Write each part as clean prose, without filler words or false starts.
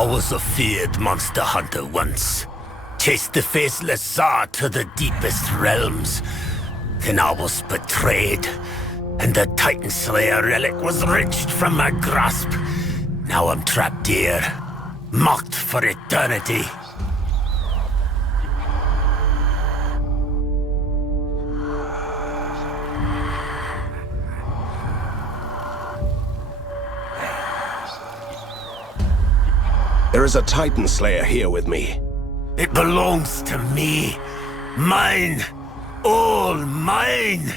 I was a feared monster hunter once. Chased the faceless Tsar to the deepest realms. Then I was betrayed, and the Titan Slayer relic was wrenched from my grasp. Now I'm trapped here, mocked for eternity. There is a Titan Slayer here with me. It belongs to me. Mine. All mine.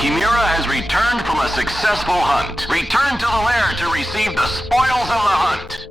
Chimera has returned from a successful hunt. Return to the lair to receive the spoils of the hunt.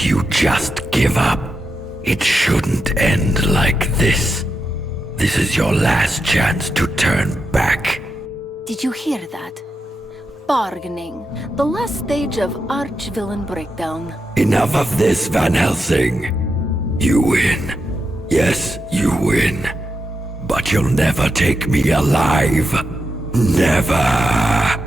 Can't you just give up? It shouldn't end like this. This is your last chance to turn back. Did you hear that? Bargaining. The last stage of arch-villain breakdown. Enough of this, Van Helsing. You win. Yes, you win. But you'll never take me alive. Never.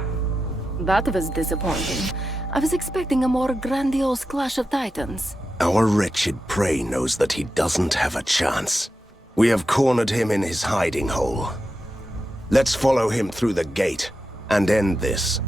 That was disappointing. I was expecting a more grandiose clash of titans. Our wretched prey knows that he doesn't have a chance. We have cornered him in his hiding hole. Let's follow him through the gate and end this.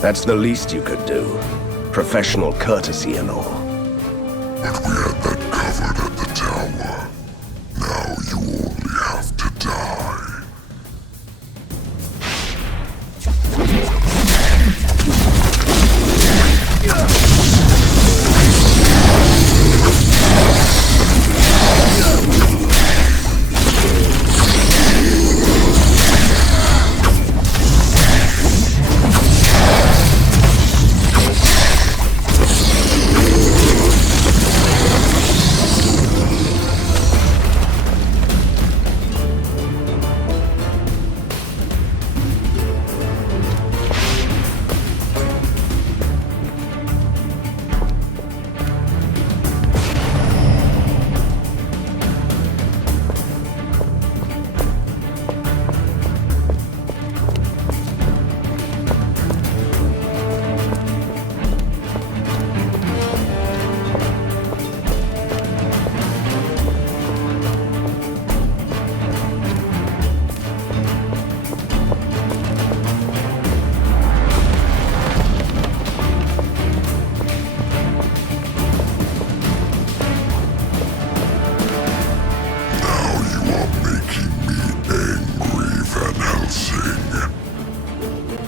That's the least you could do. Professional courtesy and all. But we had that covered at the tower. Now you only have to die.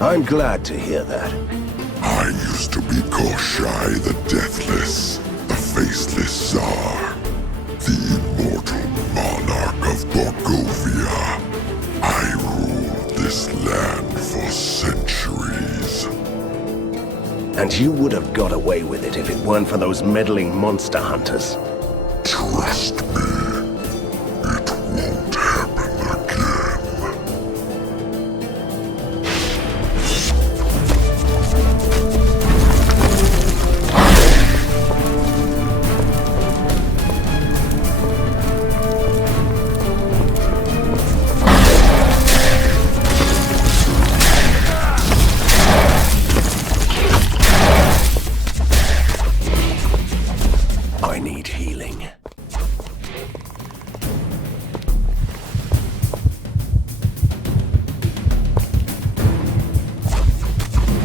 I'm glad to hear that. I used to be Koshai the Deathless, the Faceless Tsar, the immortal monarch of Borgovia. I ruled this land for centuries. And you would have got away with it if it weren't for those meddling monster hunters. Trust me, it won't happen again. I need healing.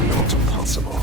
Not possible.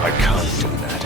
I can't do that.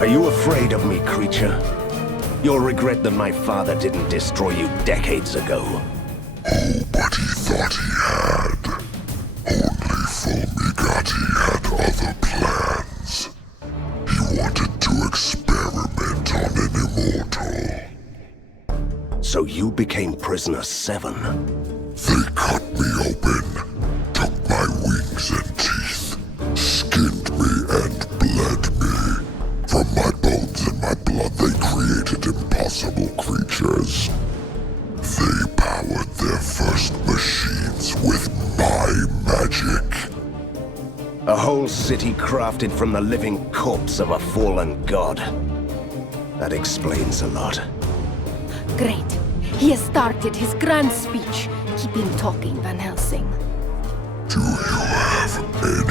Are you afraid of me, creature? You'll regret that my father didn't destroy you decades ago. Oh, but he thought he had. Only Fulmigati had other plans. He wanted to experiment on an immortal. So you became prisoner 7. They cut me open, took my wings and teeth, skinned me and bled me. From my bones and my blood they created impossible creatures. They powered their first machines with my magic. A whole city crafted from the living corpse of a fallen god. That explains a lot. Great. He has started his grand speech. Keep him talking, Van Helsing. Do you have any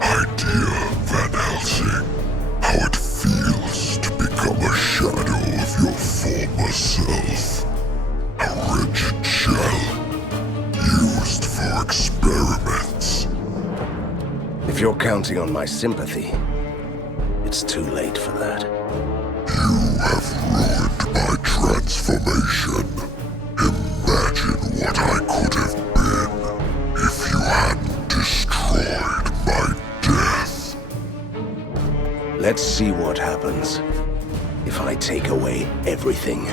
idea, Van Helsing, how it feels to become a shadow of your former self? A wretched shell, used for experiments. If you're counting on my sympathy, it's too late for that. You have ruined my transformation. Imagine what I could have been if you hadn't destroyed my death. Let's see what happens if I take away everything.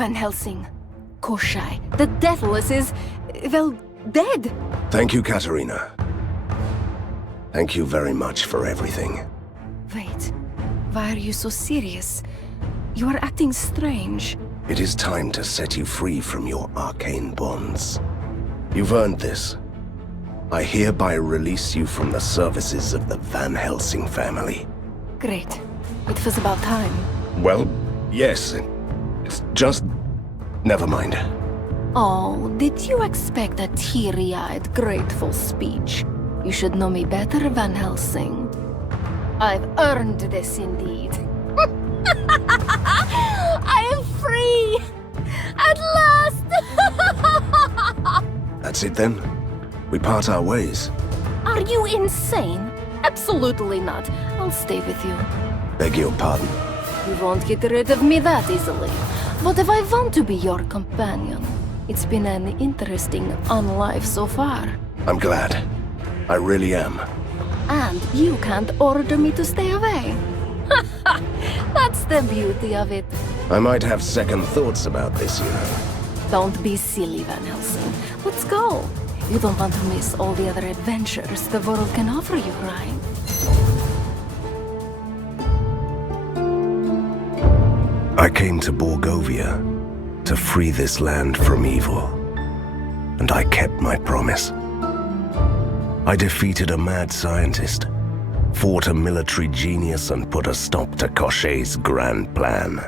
Van Helsing. Koshai, the Deathless is, well, dead. Thank you, Katarina. Thank you very much for everything. Wait, why are you so serious? You are acting strange. It is time to set you free from your arcane bonds. You've earned this. I hereby release you from the services of the Van Helsing family. Great. It was about time. Well, yes. It's just... never mind. Oh, did you expect a teary-eyed, grateful speech? You should know me better, Van Helsing. I've earned this indeed. I am free! At last! That's it then? We part our ways. Are you insane? Absolutely not. I'll stay with you. Beg your pardon. You won't get rid of me that easily. What if I want to be your companion? It's been an interesting life so far. I'm glad. I really am. And you can't order me to stay away. That's the beauty of it. I might have second thoughts about this, you know. Don't be silly, Van Helsing. Let's go. You don't want to miss all the other adventures the world can offer you, right? I came to Borgovia to free this land from evil. And I kept my promise. I defeated a mad scientist, fought a military genius and put a stop to Koshai's grand plan.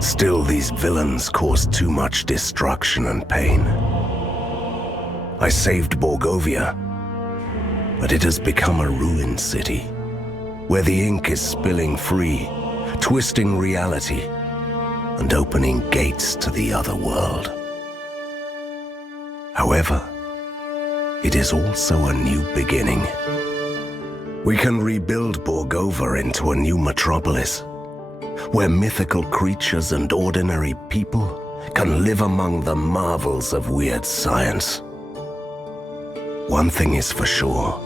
Still, these villains caused too much destruction and pain. I saved Borgovia, but it has become a ruined city, where the ink is spilling free, twisting reality, and opening gates to the other world. However, it is also a new beginning. We can rebuild Borgova into a new metropolis, where mythical creatures and ordinary people can live among the marvels of weird science. One thing is for sure,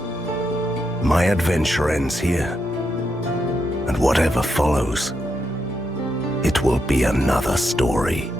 my adventure ends here, and whatever follows, it will be another story.